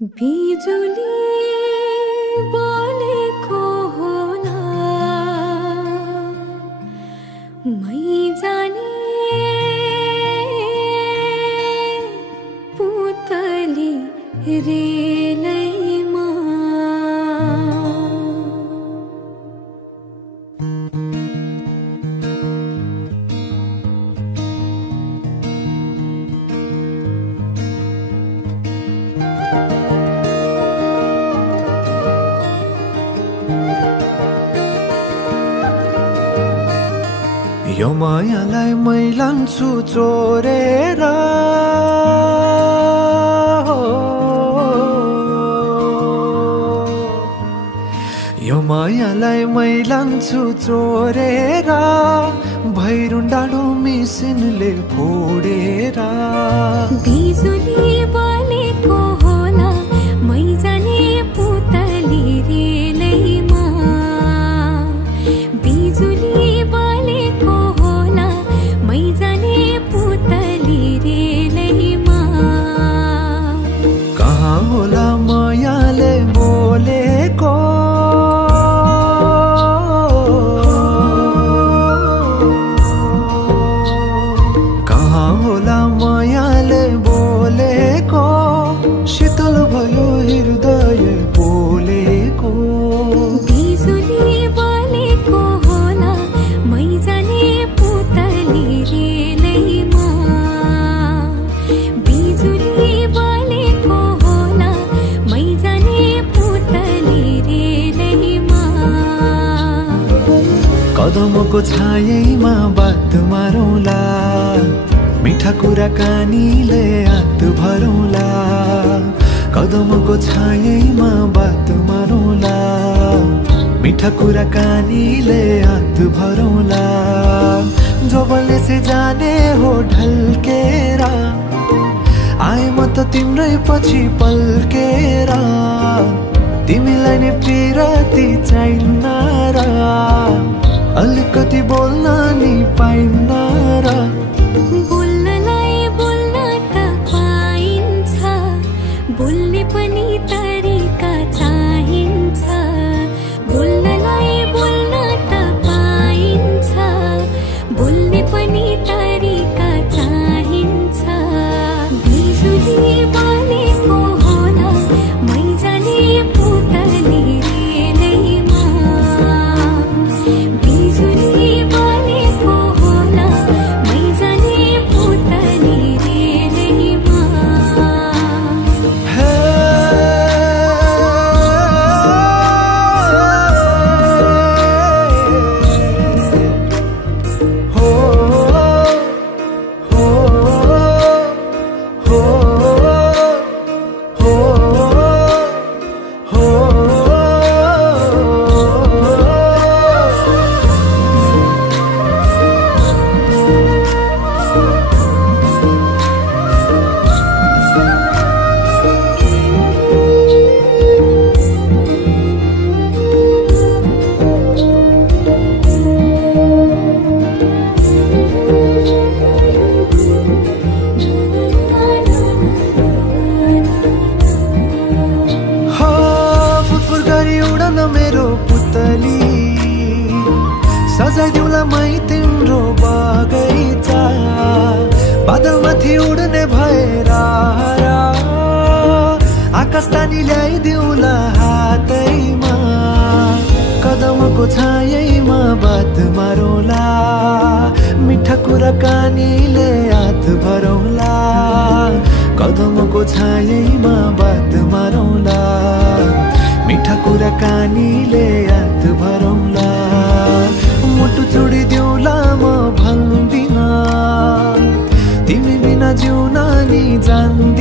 बिजुली बोलेको होला मै जाने पुतली रेलैमा यो मायालाई मै लान्छु चोरेर यो मायालाई मै लान्छु चोरेर भैरुन डाँडो मिसिनले फोडेर बिजुली बोलेको होला मै जाने पुतली रेलैमा बिजुली बोलेको होला मै जाने पुतली रेलैमा कहाँ होला मायाले बोलेको कहाँ होला मायाले बोलेको शीतल भयो हृदय बोलेको बिजुली बोलेको होला मै जाने पुतली रेलैमा बिजुली बोलेको होला मै जाने पुतली रेलैमा कदमको छायैमा बात मारौँला मिठा कुराकानीले हात भरौँला कदमको छायैमा बात मारौँला मिठा कुराकानीले हात भरौँला जोबनले से जाने हो ढल्केर आए म त तिम्रै पछि पल्केर तिमीलाई नै पिरती चाहिन्न र अलिकति बोल्न नि पाइन्न र बोल्नलाई बोल्न त पाइन्छ बोल्ने पनि तरिका चाहिन्छ बोल्नलाई बोल्न त पाइन्छ बोल्ने पनि तरिका चाहिन्छ बिजुली बोलेको होला मै जाने पुतली रेलैमा बिजुली बोलेको होला मै जाने पुतली रेलैमा हे हो हो हो हो फुरफुर गरी उडन मेरो पुतली सजाइदिउँला मै तिम्रो बगैँचा बादलमाथि उड्ने भएर आकाश तानी ल्याइदिउँला हातैमा कदमको छायैमा बात मारौँला मिठा कुराकानीले हात भरौँला कदमको छायैमा बात मारौँला मिठा कुराकानीले हात भरौँला मुटु चुडिदिउँला म भन्दिन तिमी बिना जिउन नि जान्दिन